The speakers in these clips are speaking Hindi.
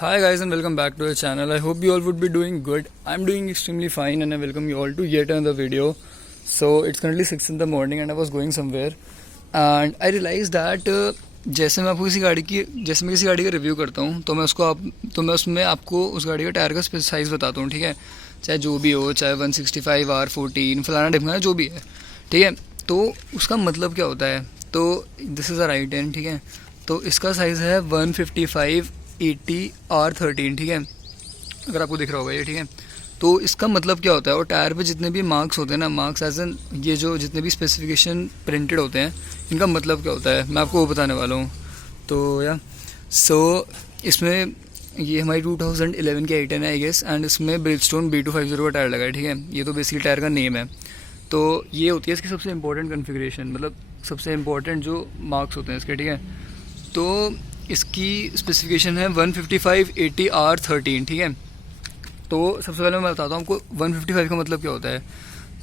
Hi guys and welcome back to the channel. I hope you all would be doing good. I'm doing extremely fine and I welcome you all to yet another video. So it's currently 6 in the morning and I was going somewhere and I realized that जैसे मैं किसी गाड़ी का रिव्यू करता हूँ तो मैं उसमें आपको उस गाड़ी का टायर का साइज़ बताता हूँ, ठीक है। चाहे जो भी हो, चाहे 165 R14 फलाना ढिमकाना जो भी है, ठीक है। तो उसका मतलब क्या होता है, तो this is a right hand, ठीक है। तो इसका साइज़ है 155 80 R13, ठीक है, अगर आपको दिख रहा होगा ये, ठीक है। तो इसका मतलब क्या होता है, और टायर पे जितने भी मार्क्स होते हैं ना, मार्क्स एज एन ये जो जितने भी स्पेसिफिकेशन प्रिंटेड होते हैं, इनका मतलब क्या होता है मैं आपको वो बताने वाला हूँ। तो इसमें ये हमारी 2011 की i10 है आई गेस, एंड इसमें ब्रिजस्टोन B250 का टायर लगा है, ठीक है। ये तो बेसिकली टायर का नेम है। तो ये होती है इसकी सबसे इंपॉर्टेंट कन्फिग्रेशन, मतलब सबसे इंपॉर्टेंट जो मार्क्स होते हैं इसके, ठीक है। तो इसकी स्पेसिफिकेशन है 155 80 R13, ठीक है। तो सबसे पहले मैं बताता हूँ आपको 155 का मतलब क्या होता है।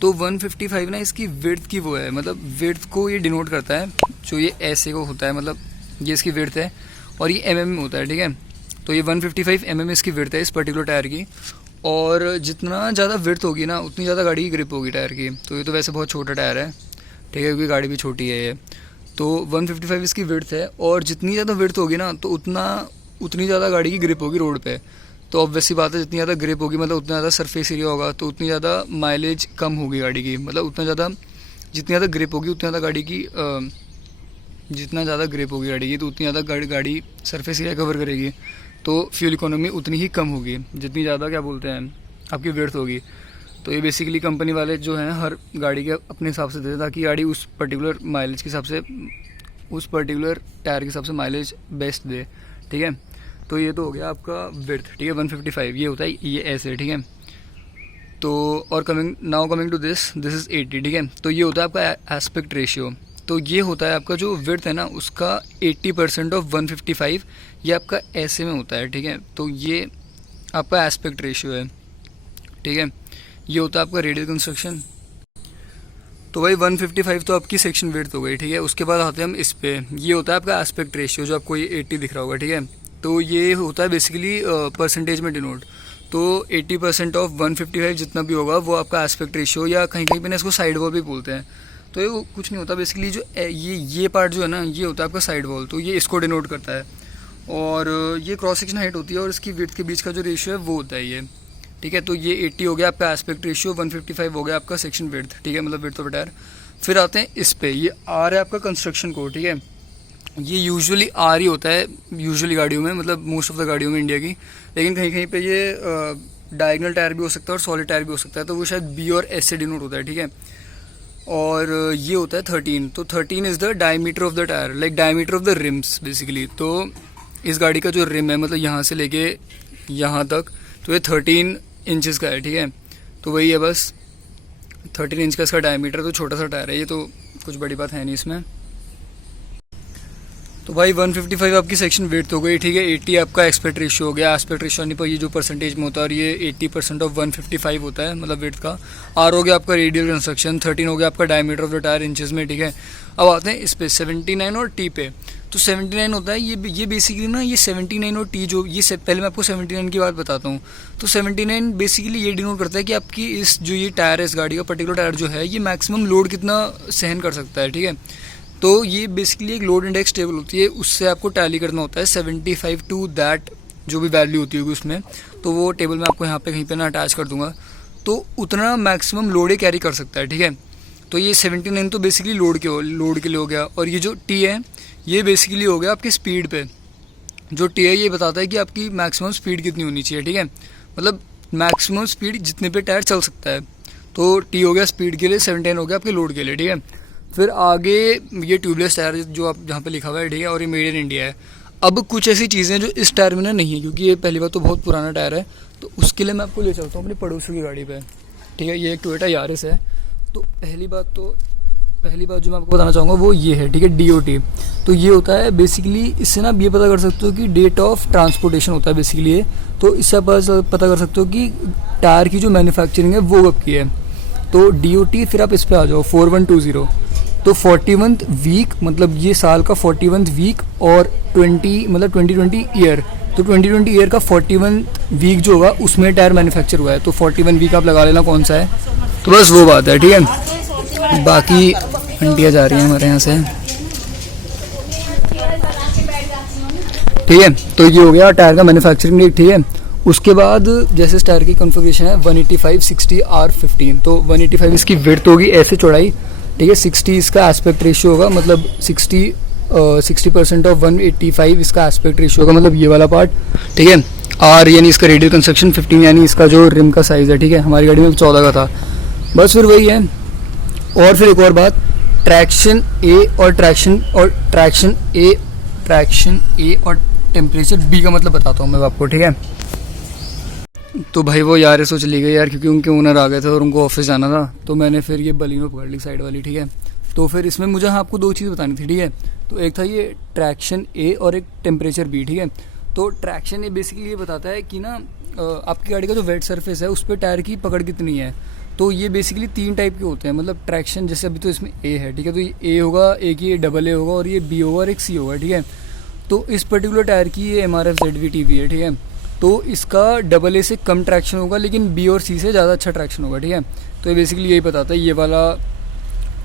तो 155 ना इसकी विड्थ की वो है, मतलब विड्थ को ये डिनोट करता है, जो ये ऐसे को होता है, मतलब ये इसकी विड्थ है और ये mm में होता है, ठीक है। तो ये 155 mm इसकी विड्थ है इस पर्टिकुलर टायर की, और जितना ज़्यादा विड्थ होगी ना उतनी ज़्यादा गाड़ी की ग्रिप होगी टायर की। तो ये तो वैसे बहुत छोटा टायर है, ठीक है, क्योंकि गाड़ी भी छोटी है ये। तो 155 इसकी विड्थ है, और जितनी ज़्यादा विड्थ होगी ना तो उतनी ज़्यादा गाड़ी की ग्रिप होगी रोड पे। तो ऑब्वियसली बात है, जितनी ज़्यादा ग्रिप होगी मतलब उतना ज़्यादा सरफेस एरिया होगा, तो उतनी ज़्यादा माइलेज कम होगी गाड़ी की, मतलब जितनी ज़्यादा ग्रिप होगी उतनी ज़्यादा गाड़ी की जितना ज़्यादा ग्रिप होगी गाड़ी की तो उतनी ज़्यादा गाड़ी सरफेस एरिया कवर करेगी, तो फ्यूल इकोनॉमी उतनी ही कम होगी जितनी ज़्यादा क्या बोलते हैं आपकी विड्थ होगी। तो ये बेसिकली कंपनी वाले जो हैं हर गाड़ी के अपने हिसाब से देते हैं, ताकि गाड़ी उस पर्टिकुलर माइलेज के हिसाब से, उस पर्टिकुलर टायर के हिसाब से माइलेज बेस्ट दे, ठीक है। तो ये तो हो गया आपका विड्थ, ठीक है। 155 ये होता है, ये ऐसे, ठीक है। तो और कमिंग टू दिस इज़ 80, ठीक है। तो ये होता है आपका एस्पेक्ट रेशियो। तो ये होता है आपका जो विड्थ है ना उसका 80% ऑफ 155 ये आपका ऐसे में होता है, ठीक है। तो ये आपका एस्पेक्ट रेशियो है, ठीक है। ये होता है आपका रेडियल कंस्ट्रक्शन। तो भाई 155 तो आपकी सेक्शन विड्थ हो गई, ठीक है। उसके बाद आते हैं हम इस पे, ये होता है आपका एस्पेक्ट रेशियो, जो आपको ये 80 दिख रहा होगा, ठीक है। तो ये होता है बेसिकली परसेंटेज में डिनोट। तो 80% ऑफ 155 जितना भी होगा वो आपका एस्पेक्ट रेशियो, या कहीं कहीं पे ना इसको साइड वॉल भी बोलते हैं। तो ये कुछ नहीं होता बेसिकली, जो ये पार्ट जो है ना ये होता है आपका साइड वॉल, तो ये इसको डिनोट करता है। और ये क्रॉस सेक्शन हाइट होती है और इसकी विड्थ के बीच का जो रेशियो है वो होता है ये, ठीक है। तो ये 80 हो गया आपका एस्पेक्ट रेशियो, 155 हो गया आपका सेक्शन विड्थ, ठीक है, मतलब विड्थ ऑफ टायर। फिर आते हैं इस पे, ये आर है आपका कंस्ट्रक्शन कोड, ठीक है। ये यूजुअली आर ही होता है यूजुअली गाड़ियों में, मतलब मोस्ट ऑफ द गाड़ियों में इंडिया की, लेकिन कहीं कहीं पे ये डायगनल टायर भी हो सकता है और सॉलिड टायर भी हो सकता है, तो वो शायद बी और एस से डिनोट होता है, ठीक है। और ये होता है 13, तो 13 is the diameter of the tyre, like diameter of the RIMS basically. तो इस गाड़ी का जो रिम है, मतलब यहाँ से लेके यहाँ तक, तो ये 13 इंचज़ का है, ठीक है। तो वही है बस 13 इंच का इसका डायमीटर, तो छोटा सा टायर है ये, तो कुछ बड़ी बात है नहीं इसमें। तो भाई 155 आपकी सेक्शन विड्थ हो गई, ठीक है। 80 आपका एस्पेक्ट रेशियो हो गया, एस्पेक्ट रेशियो आने पर ये जो परसेंटेज में होता है, और ये 80% ऑफ 155 होता है मतलब विड्थ का। आर हो गया आपका रेडियल कंस्ट्रक्शन, 13 हो गया आपका diameter of the tyre inches में, ठीक है। अब आते हैं इस पे 79 और टी पे। तो 79 होता है ये बेसिकली ना, ये 79 और टी जो ये पहले मैं आपको 79 की बात बताता हूँ। तो 79 बेसिकली ये डिनोट करता है कि आपकी इस जो ये टायर है इस गाड़ी का पर्टिकुलर टायर जो है ये मैक्सिमम लोड कितना सहन कर सकता है, ठीक है। तो ये बेसिकली एक लोड इंडेक्स टेबल होती है, उससे आपको टैली करना होता है 75 टू दैट जो भी वैल्यू होती होगी उसमें। तो वो टेबल मैं आपको यहाँ पे कहीं पे ना अटैच कर दूंगा। तो उतना मैक्सिमम लोड ही कैरी कर सकता है, ठीक है। तो ये 79 तो बेसिकली लोड के लिए हो गया, और ये जो टी है ये बेसिकली हो गया आपकी स्पीड पे। जो टी है ये बताता है कि आपकी मैक्सिमम स्पीड कितनी होनी चाहिए, ठीक है, मतलब मैक्सिमम स्पीड जितने पे टायर चल सकता है। तो टी हो गया स्पीड के लिए, 79 हो गया आपके लोड के लिए, ठीक है। फिर आगे ये ट्यूबलेस टायर जो आप जहाँ पे लिखा हुआ है, ठीक है, और ये मेड इन इंडिया है। अब कुछ ऐसी चीज़ें जो इस टायर में ना नहीं है, क्योंकि ये पहली बात तो बहुत पुराना टायर है, तो उसके लिए मैं आपको ले चलता हूँ अपने पड़ोसी की गाड़ी पे, ठीक है। ये एक टोयोटा यारिस है। तो पहली बात जो मैं आपको बताना चाहूँगा वो ये है, ठीक है, DOT। तो ये होता है बेसिकली, इससे ना आप ये पता कर सकते हो कि डेट ऑफ ट्रांसपोर्टेशन होता है बेसिकली ये। तो इससे आप पता कर सकते हो कि टायर की जो मैन्युफैक्चरिंग है वो कब की है। तो DOT, फिर आप इस पर आ जाओ 4120। तो 41th वीक मतलब ये साल का 41th वीक, और 20 मतलब 2020 ईयर, तो 2020 ईयर का 41 वीक जो होगा उसमें टायर मैन्युफैक्चर हुआ है, तो 41 वीक आप लगा लेना कौन सा है, तो बस वो बात है, ठीक है। बाकी आंटियाँ जा रही हैं हमारे यहाँ से, ठीक है। तो ये हो गया टायर का मैन्युफैक्चरिंग रेट, ठीक है। उसके बाद जैसे इस टायर की कॉन्फ़िगरेशन है 185 60 R15, तो 185 इसकी विड्थ होगी, ऐसे चौड़ाई, ठीक है। 60 इसका एस्पेक्ट रेशियो होगा, मतलब 60% ऑफ 185 इसका एस्पेक्ट रेशियो होगा, मतलब ये वाला पार्ट, ठीक है। R यानी इसका रेडियल कंस्ट्रक्शन, 15 यानी इसका जो रिम का साइज़ है, ठीक है। हमारी गाड़ी में 14 का था, बस फिर वही है। और फिर एक और बात, ट्रैक्शन ए और टेम्परेचर बी का मतलब बताता हूँ मैं आपको, ठीक है। तो भाई वो यार सो चली गई यार, क्योंकि उनके ओनर आ गए थे और उनको ऑफिस जाना था, तो मैंने फिर ये बलिनो पकड़ ली साइड वाली, ठीक है। तो फिर इसमें मुझे आपको दो चीज़ बतानी थी, ठीक है। तो एक था ये ट्रैक्शन ए और एक टेम्परेचर बी, ठीक है। तो ट्रैक्शन ए बेसिकली ये बताता है कि ना आपकी गाड़ी का जो वेट सरफेस है उस पर टायर की पकड़ कितनी है। तो ये बेसिकली 3 टाइप के होते हैं, मतलब ट्रैक्शन, जैसे अभी तो इसमें ए है, ठीक है। तो ये ए होगा, एक ये AA होगा और ये बी होगा और एक सी होगा, ठीक है। तो इस पर्टिकुलर टायर की ये MRF ZV-TB है, ठीक है। तो इसका AA से कम ट्रैक्शन होगा, लेकिन बी और सी से ज़्यादा अच्छा ट्रैक्शन होगा, ठीक है। तो ये बेसिकली यही बताता है ये वाला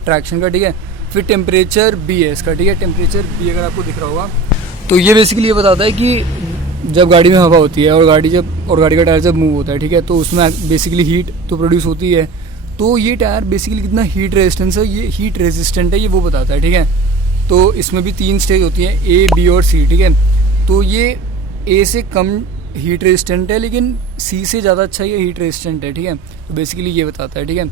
ट्रैक्शन का, ठीक है। फिर टेम्परेचर बी है इसका, ठीक है। टेम्परेचर बी अगर आपको दिख रहा होगा, तो ये बेसिकली ये बताता है कि जब गाड़ी में हवा होती है और गाड़ी का टायर जब मूव होता है, ठीक है, तो उसमें बेसिकली हीट तो प्रोड्यूस होती है। तो ये टायर बेसिकली कितना हीट रेजिस्टेंट है ये वो बताता है, ठीक है। तो इसमें भी 3 स्टेज होती हैं, A, B और C, ठीक है। तो ये A से कम हीट रेजिस्टेंट है, लेकिन C से ज़्यादा अच्छा ये हीट रेजिस्टेंट है, ठीक है। तो बेसिकली ये बताता है, ठीक है।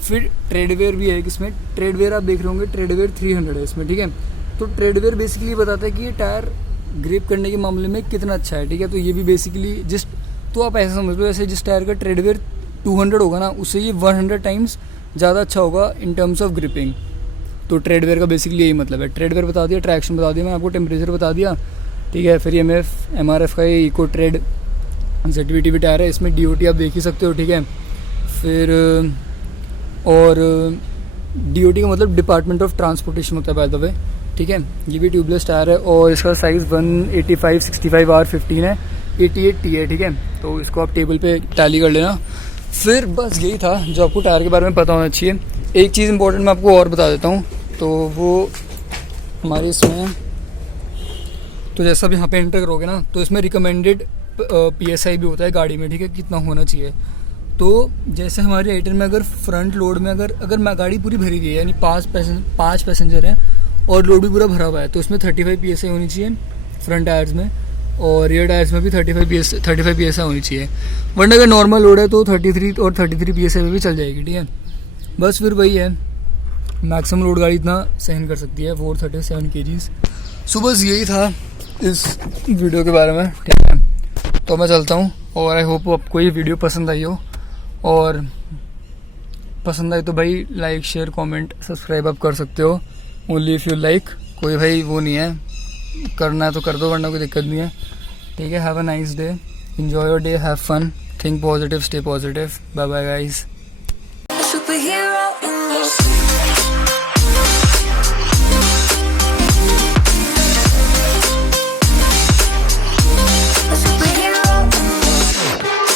फिर ट्रेडवेयर भी है इसमें, ट्रेडवेयर आप देख रहे होंगे, ट्रेडवेयर 300 है इसमें, ठीक है। तो ट्रेडवेयर बेसिकली बताता है कि ये टायर ग्रिप करने के मामले में कितना अच्छा है, ठीक है। तो ये भी बेसिकली तो आप ऐसा समझ लो, ऐसे जिस टायर का ट्रेडवेयर 200 होगा ना, उससे ये 100 टाइम्स ज़्यादा अच्छा होगा इन टर्म्स ऑफ ग्रिपिंग। तो ट्रेडवेयर का बेसिकली यही मतलब है। ट्रेडवेयर बता दिया, ट्रैक्शन बता दिया, मैं आपको टेम्परेचर बता दिया, ठीक है। फिर MRF का ये इको ट्रेड ZV-TB टायर है, इसमें DOT आप देख ही सकते हो, ठीक है। फिर और DOT का मतलब डिपार्टमेंट ऑफ ट्रांसपोर्टेशन होता है बाय द वे, ठीक है। ये भी ट्यूबलेस टायर है और इसका साइज़ 185 65 R15 है, 88T है, ठीक है। तो इसको आप टेबल पे टैली कर लेना। फिर बस यही था जो आपको टायर के बारे में पता होना चाहिए। एक चीज़ इंपॉर्टेंट मैं आपको और बता देता हूँ, तो वो हमारे इसमें, तो जैसा भी यहाँ पे एंटर करोगे ना, तो इसमें रिकमेंडेड PSI भी होता है गाड़ी में, ठीक है, कितना होना चाहिए। तो जैसे हमारे राइडर में अगर फ्रंट लोड में अगर गाड़ी पूरी भरी हुई है, यानी 5 पैसेंजर हैं और लोड भी पूरा भरा हुआ है, तो उसमें 35 PSI होनी चाहिए फ्रंट टायर्स में, और रियर टायर्स में भी 35 PSI होनी चाहिए। वरना अगर नॉर्मल लोड है तो 33 PSI में भी चल जाएगी, ठीक है। बस फिर वही है, मैक्सिमम लोड गाड़ी इतना सहन कर सकती है, 437 kgs। सो बस यही था इस वीडियो के बारे में, ठीक है। तो मैं चलता हूँ और आई होप आपको ये वीडियो पसंद आई हो, और पसंद आई तो भाई लाइक शेयर कमेंट सब्सक्राइब आप कर सकते हो, ओनली इफ़ यू लाइक। कोई भाई वो नहीं है, करना है तो कर दो, वरना कोई दिक्कत नहीं है, ठीक है। Have a nice day, enjoy your day, have fun, think positive, stay positive, bye bye guys. Superhero in this